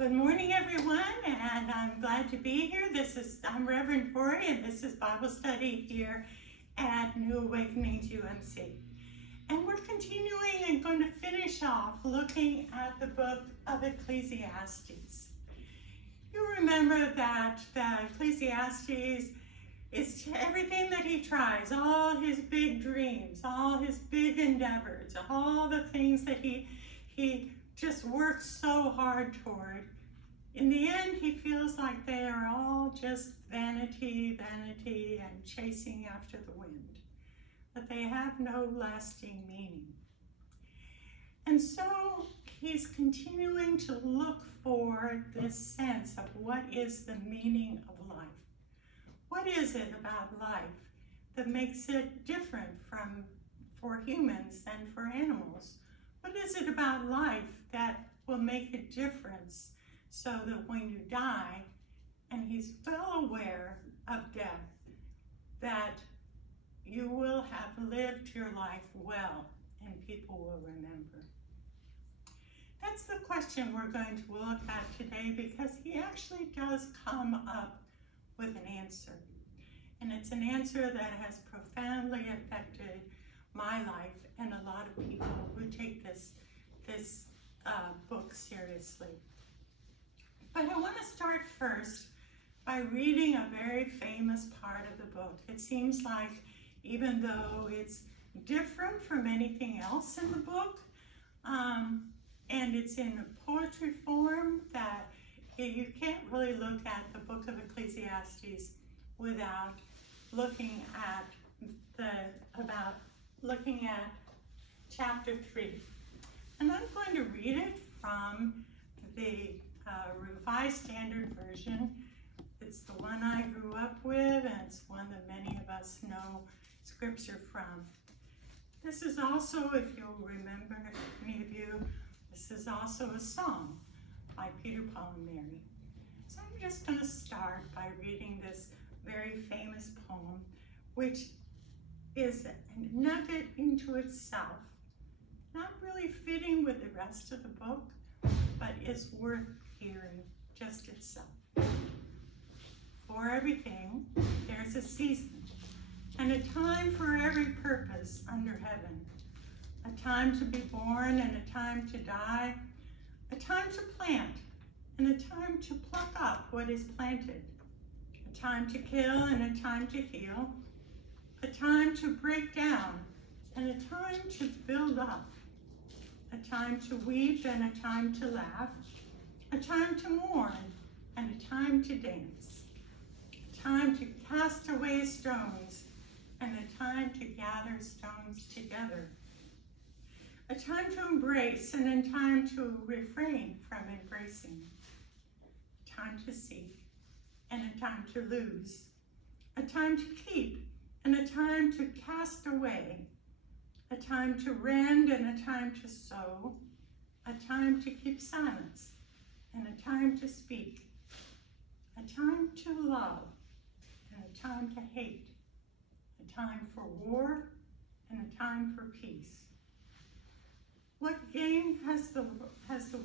Good morning, everyone, and I'm glad to be here. I'm Reverend Dori, and this is Bible study here at New Awakenings UMC. And we're continuing and going to finish off looking at the book of Ecclesiastes. You remember that Ecclesiastes is everything that he tries, all his big dreams, all his big endeavors, all the things that he just works so hard toward. In the end, he feels like they are all just vanity, and chasing after the wind, that they have no lasting meaning. And so he's continuing to look for this sense of what is the meaning of life. What is it about life that makes it different for humans than for animals? What is it about life that will make a difference so that when you die, and he's well aware of death, that you will have lived your life well and people will remember? That's the question we're going to look at today, because he actually does come up with an answer. And it's an answer that has profoundly affected my life and a lot of people who take this book seriously. But I want to start first by reading a very famous part of the book. It seems like even though it's different from anything else in the book, and it's in a poetry form, that you can't really look at the book of Ecclesiastes without looking at chapter 3. And I'm going to read it from the Revised Standard Version. It's the one I grew up with, and it's one that many of us know scripture from. This is also, if you'll remember, many of you, this is also a song by Peter, Paul, and Mary. So I'm just going to start by reading this very famous poem, which is a nugget into itself, not really fitting with the rest of the book, but is worth hearing just itself. For everything, there's a season, and a time for every purpose under heaven. A time to be born and a time to die, a time to plant and a time to pluck up what is planted, a time to kill and a time to heal, a time to break down and a time to build up, a time to weep and a time to laugh, a time to mourn and a time to dance, a time to cast away stones and a time to gather stones together, a time to embrace and a time to refrain from embracing, a time to seek and a time to lose, a time to keep and a time to cast away, a time to rend and a time to sow, a time to keep silence and a time to speak, a time to love and a time to hate, a time for war and a time for peace. What gain has the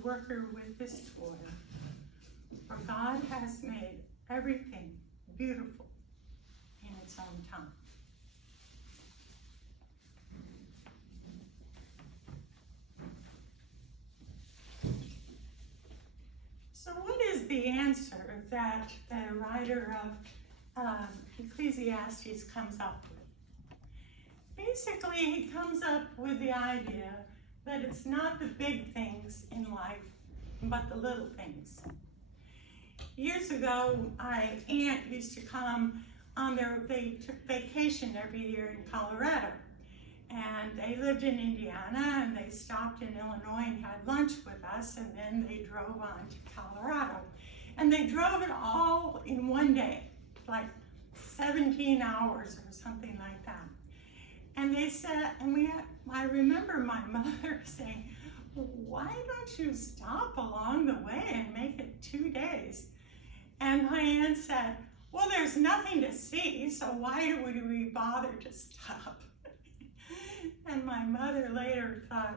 worker with his toil? For God has made everything beautiful in its own time. So what is the answer that the writer of Ecclesiastes comes up with? Basically, he comes up with the idea that it's not the big things in life, but the little things. Years ago, my aunt used to come they took vacation every year in Colorado. And they lived in Indiana, and they stopped in Illinois and had lunch with us, and then they drove on to Colorado. And they drove it all in one day, like 17 hours or something like that. And they said, I remember my mother saying, why don't you stop along the way and make it 2 days? And my aunt said, well, there's nothing to see, so why would we bother to stop? And my mother later thought,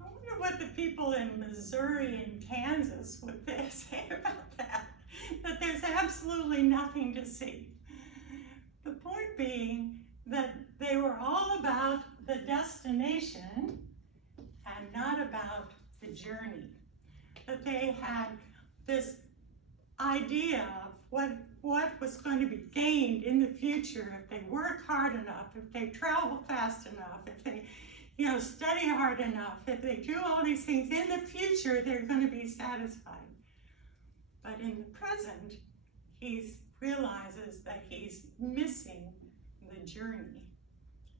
I wonder wonder what the people in Missouri and Kansas would say about that, that there's absolutely nothing to see. The point being that they were all about the destination and not about the journey. That they had this idea of what was going to be gained in the future if they work hard enough, if they travel fast enough, if they study hard enough, if they do all these things in the future, they're going to be satisfied. But in the present, he realizes that he's missing the journey,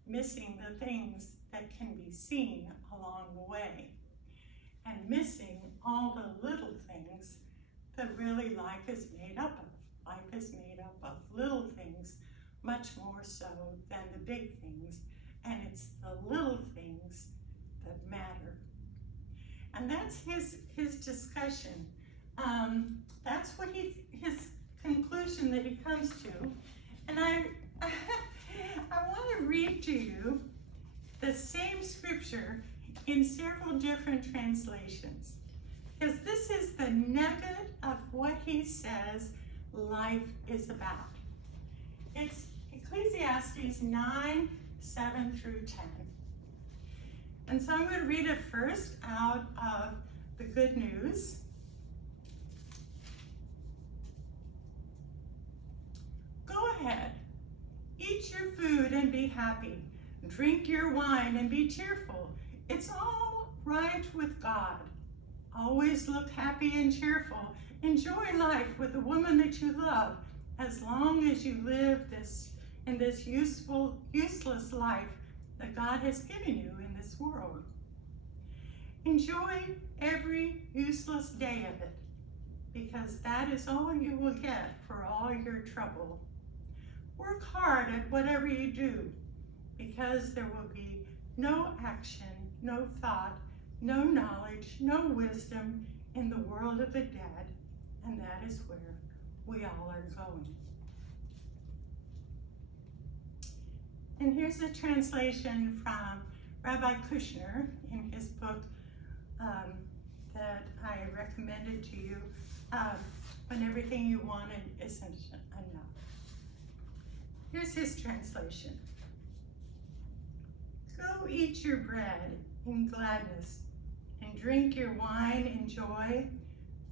missing the things that can be seen along the way, and missing all the little things that really life is made up of. Life is made up of little things, much more so than the big things, and it's the little things that matter. And that's his discussion. That's what his conclusion that he comes to. And I want to read to you the same scripture in several different translations, because this is the nugget of what he says life is about. It's Ecclesiastes 9, 7 through 10. And so I'm going to read it first out of the Good News. Go ahead, eat your food and be happy. Drink your wine and be cheerful. It's all right with God. Always look happy and cheerful. Enjoy life with the woman that you love, as long as you live in this useless life that God has given you in this world. Enjoy every useless day of it, because that is all you will get for all your trouble. Work hard at whatever you do, because there will be no action, no thought, no knowledge, no wisdom in the world of the dead, and that is where we all are going. And here's a translation from Rabbi Kushner in his book that I recommended to you, When Everything You Wanted Isn't Enough. Here's his translation. Go eat your bread in gladness and drink your wine in joy,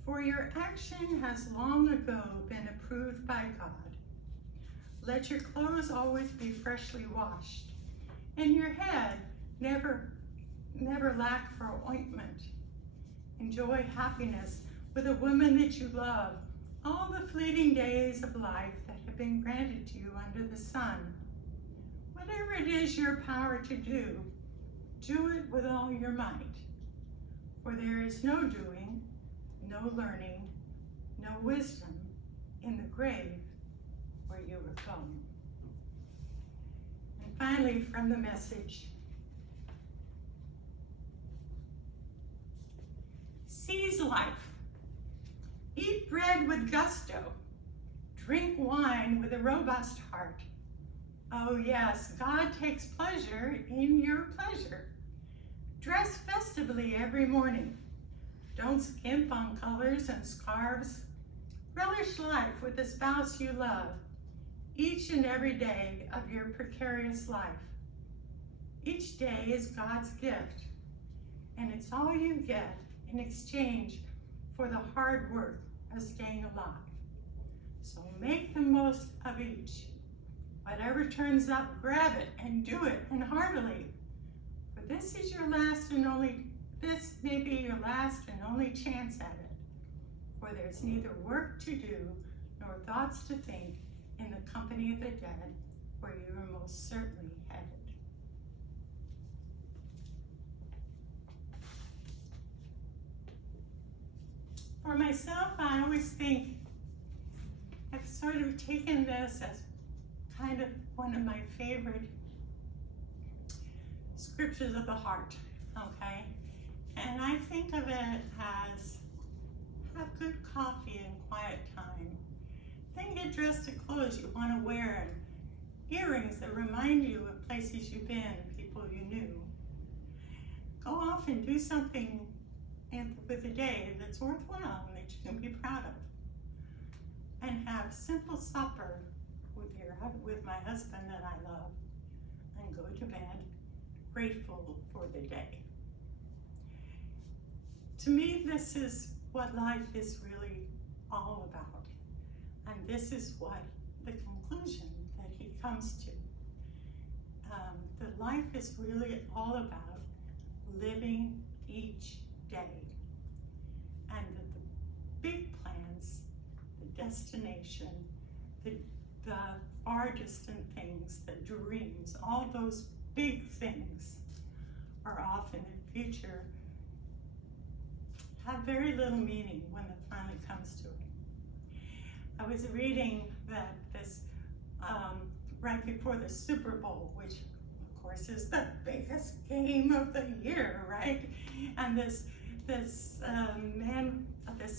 for your action has long ago been approved by God. Let your clothes always be freshly washed, and your head never lack for ointment. Enjoy happiness with a woman that you love, all the fleeting days of life that have been granted to you under the sun. Whatever it is your power to do it with all your might. For there is no doing, no learning, no wisdom in the grave where you are going. And finally, from the Message. Seize life. Eat bread with gusto. Drink wine with a robust heart. Oh yes, God takes pleasure in your pleasure. Dress festively every morning. Don't skimp on colors and scarves. Relish life with the spouse you love, each and every day of your precarious life. Each day is God's gift, and it's all you get in exchange for the hard work of staying alive. So make the most of each. Whatever turns up, grab it and do it, and heartily. For this may be your last and only chance at it. For there's neither work to do nor thoughts to think in the company of the dead, where you are most certainly headed. For myself, I always think I've sort of taken this as kind of one of my favorite scriptures of the heart, okay? And I think of it as have good coffee and quiet time. Then get dressed to clothes you want to wear, and earrings that remind you of places you've been and people you knew. go off and do something with the day that's worthwhile and that you can be proud of. And have simple supper with my husband that I love, and go to bed grateful for the day. To me, this is what life is really all about. And this is what the conclusion that he comes to. That life is really all about living each day. And that the big plans, the destination, the far distant things, the dreams, all those big things are off in the future, have very little meaning when it finally comes to it. I was reading that this, right before the Super Bowl, which of course is the biggest game of the year, right? And this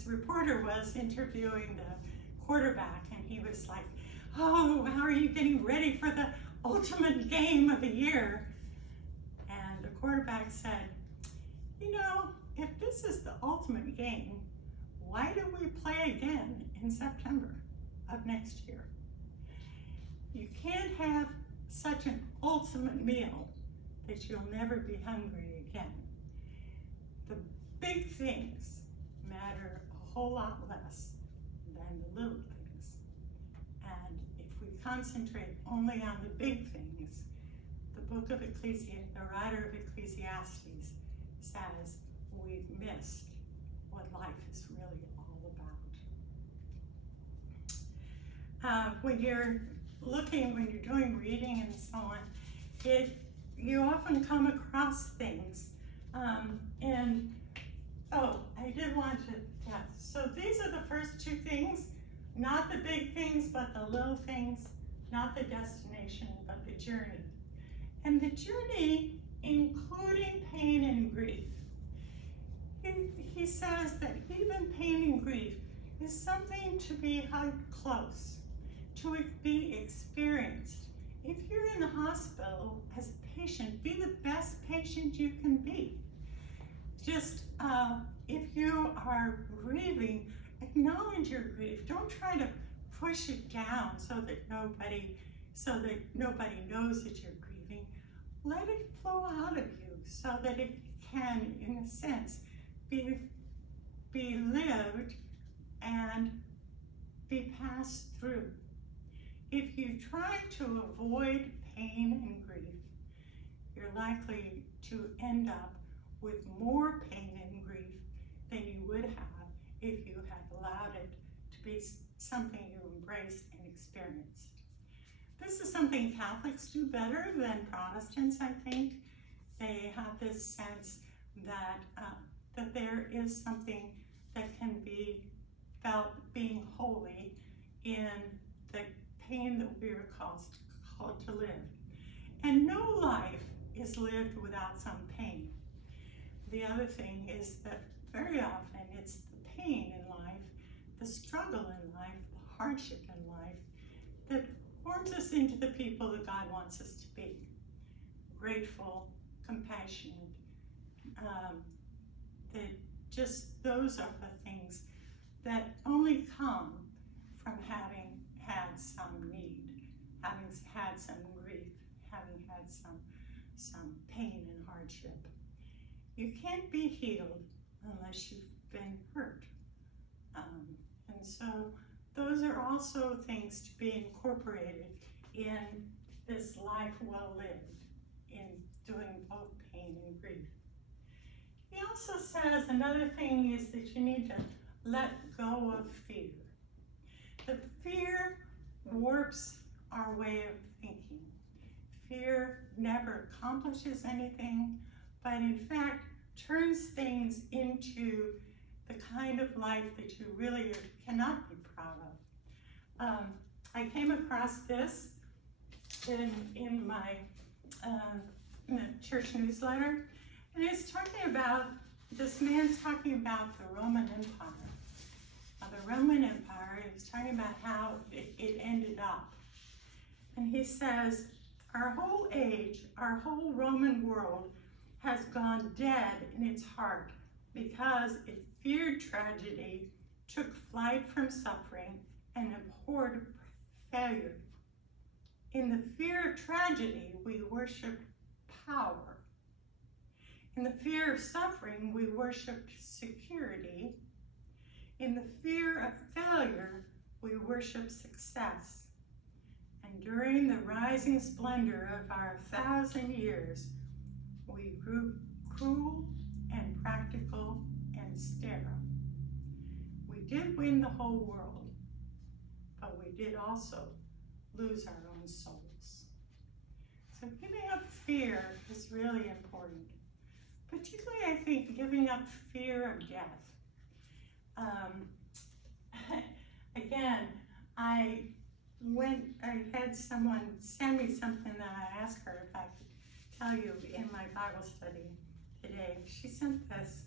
reporter was interviewing the quarterback, and he was like, "Oh, how are you getting ready for the ultimate game of the year?" And the quarterback said, "You know, if this is the ultimate game, why do we play again in September of next year? You can't have such an ultimate meal that you'll never be hungry again. The big things matter a whole lot less than the little things. And if we concentrate only on the big things, the book of the writer of Ecclesiastes says we've missed what life is really all about." When you're doing reading and so on, you often come across things. I did want to, so these are the first two things, not the big things, but the little things, not the destination, but the journey. And the journey, including pain and grief. He says that even pain and grief is something to be held close, to be experienced. If you're in the hospital as a patient, be the best patient you can be. Just if you are grieving, acknowledge your grief. Don't try to push it down so that nobody knows that you're grieving. Let it flow out of you so that it can, in a sense, be lived and be passed through. If you try to avoid pain and grief, you're likely to end up with more pain and grief than you would have if you had allowed it to be something you embraced and experienced. This is something Catholics do better than Protestants, I think. They have this sense that there is something that can be felt being holy in the pain that we are called to live. And no life is lived without some pain. The other thing is that very often it's the pain in life, the struggle in life, the hardship in life that forms us into the people that God wants us to be. Grateful, compassionate, those are the things that only come from having had some need, having had some grief, having had some pain and hardship. You can't be healed unless you've been hurt. And so those are also things to be incorporated in this life well lived, in doing both pain and grief. He also says another thing is that you need to let go of fear. The fear warps our way of thinking. Fear never accomplishes anything, but in fact turns things into the kind of life that you really cannot be proud of. I came across this in my church newsletter, and it's talking about, this man's talking about the Roman Empire. The Roman Empire, he's talking about how it ended up. And he says, our whole age, our whole Roman world has gone dead in its heart because it feared tragedy, took flight from suffering, and abhorred failure. In the fear of tragedy, we worshiped power. In the fear of suffering, we worshiped security. In the fear of failure, we worshiped success. And during the rising splendor of our 1,000 years, we grew cruel and practical and sterile. We did win the whole world, but we did also lose our own souls. So giving up fear is really important. Particularly, I think, giving up fear of death. Again, I had someone send me something that I asked her if I could tell you in my Bible study today. She sent this.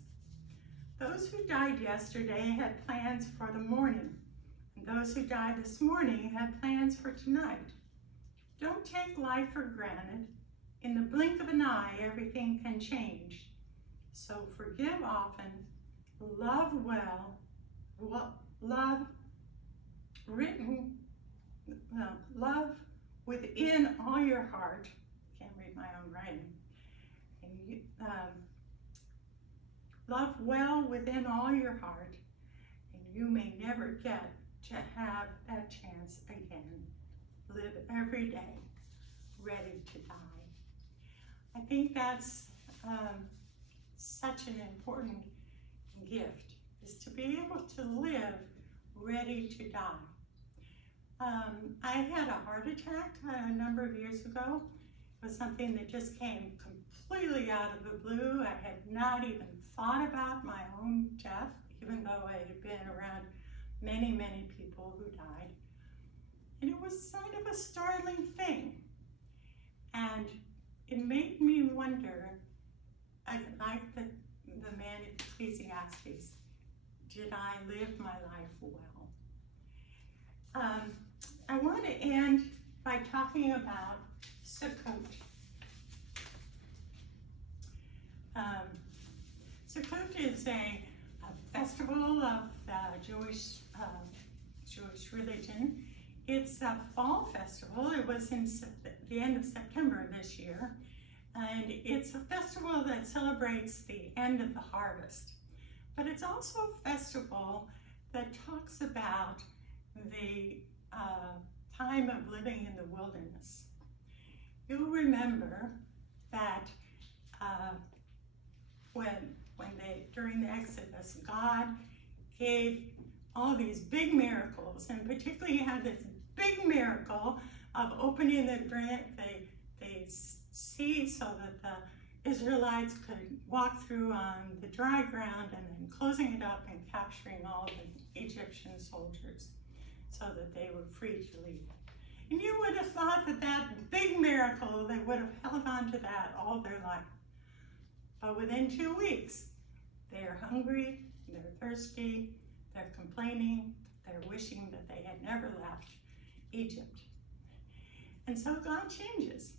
Those who died yesterday had plans for the morning, and those who died this morning had plans for tonight. Don't take life for granted. In the blink of an eye, everything can change. So forgive often, love well, love within all your heart. Can't read my own writing. And love well within all your heart, and you may never get to have that chance again. Live every day ready to die. I think that's such an important gift, is to be able to live ready to die. I had a heart attack a number of years ago. It was something that just came completely out of the blue. I had not even thought about my own death, even though I had been around many, many people who died. And it was kind of a startling thing. And it made me wonder, like the man in Ecclesiastes, did I live my life well? I want to end by talking about Sukkot. Sukkot is a festival of the Jewish religion. It's a fall festival. It was in the end of September this year. And it's a festival that celebrates the end of the harvest. But it's also a festival that talks about the time of living in the wilderness. You'll remember that during the Exodus, God gave all these big miracles, and particularly had this big miracle of opening the sea so that the Israelites could walk through on the dry ground, and then closing it up and capturing all the Egyptian soldiers so that they were free to leave. And you would have thought that that big miracle, they would have held on to that all their life. But within 2 weeks, they're hungry, they're thirsty, they're complaining, they're wishing that they had never left Egypt. And so God changes.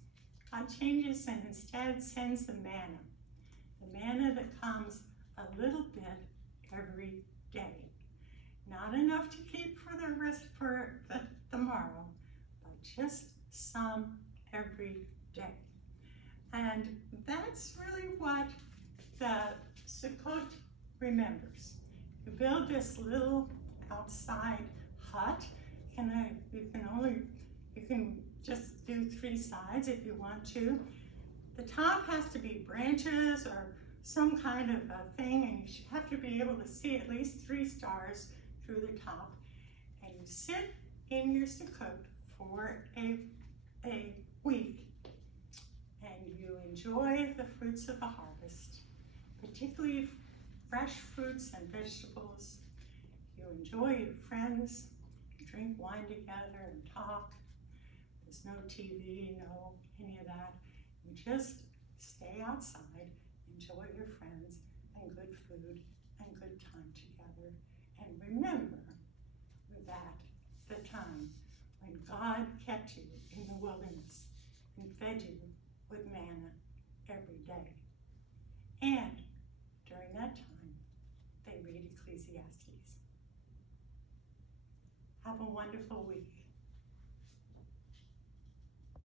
God changes and instead sends the manna that comes a little bit every day. Not enough to keep for the rest for the tomorrow, but just some every day. And that's really what the Sukkot remembers. You build this little outside hut. You can just do 3 sides if you want to. The top has to be branches or some kind of a thing, and you should have to be able to see at least 3 stars through the top. And you sit in your Sukkot for a week, and you enjoy the fruits of the harvest, particularly fresh fruits and vegetables. You enjoy your friends, you drink wine together and talk. There's no TV, no any of that. You just stay outside, enjoy your friends and good food and good time together. And remember that the time when God kept you in the wilderness and fed you with manna every day. And during that time, they read Ecclesiastes. Have a wonderful week.